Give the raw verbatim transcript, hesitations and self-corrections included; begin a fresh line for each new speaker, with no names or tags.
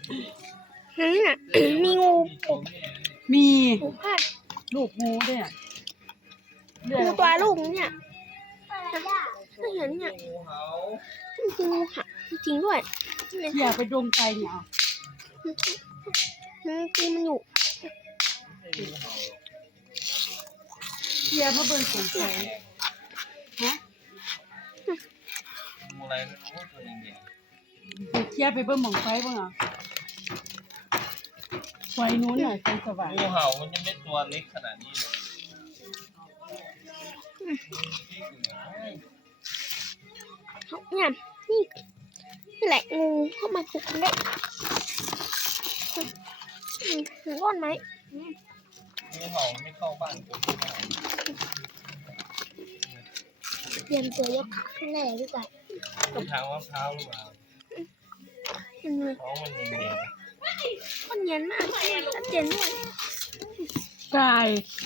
นั่นน่ะ มีงู
มี
งูพลาด
ลูกงูด้วยอ่ะ
งูตัวลูกเนี่ยไม่เห็นเนี่ยมันคืองูค่ะจริงๆด้วย
อย่าไปดมใจเนี่ย
มันคือมันอยู่
อย่ามาเบิ่งสงสัยฮะ
งูอะไรไม่รู้ตัวเองเนี่ย
ไปเคลียร์ไปเบิ่งหม่องไฟบ้างอ่ะไฟนู้นน่ะแสงสว่าง
งูเห่ามันยังไม่ตัวเล็กขนาดนี้เลย
เขาเนี่ยนี่นี่แหละงูเข้ามาปลุกกันได้อืมรอดไหม
งูเห่าไม่เข้าบ้านผม
เตรียมตัวยกขาขึ้นแน่ดีกว่า
เป็นทางมะพร้าวหรือเปล่า
มันเลย
ท้องมันเนียน
มันเนียนมากชัดเจนด้วย
กาย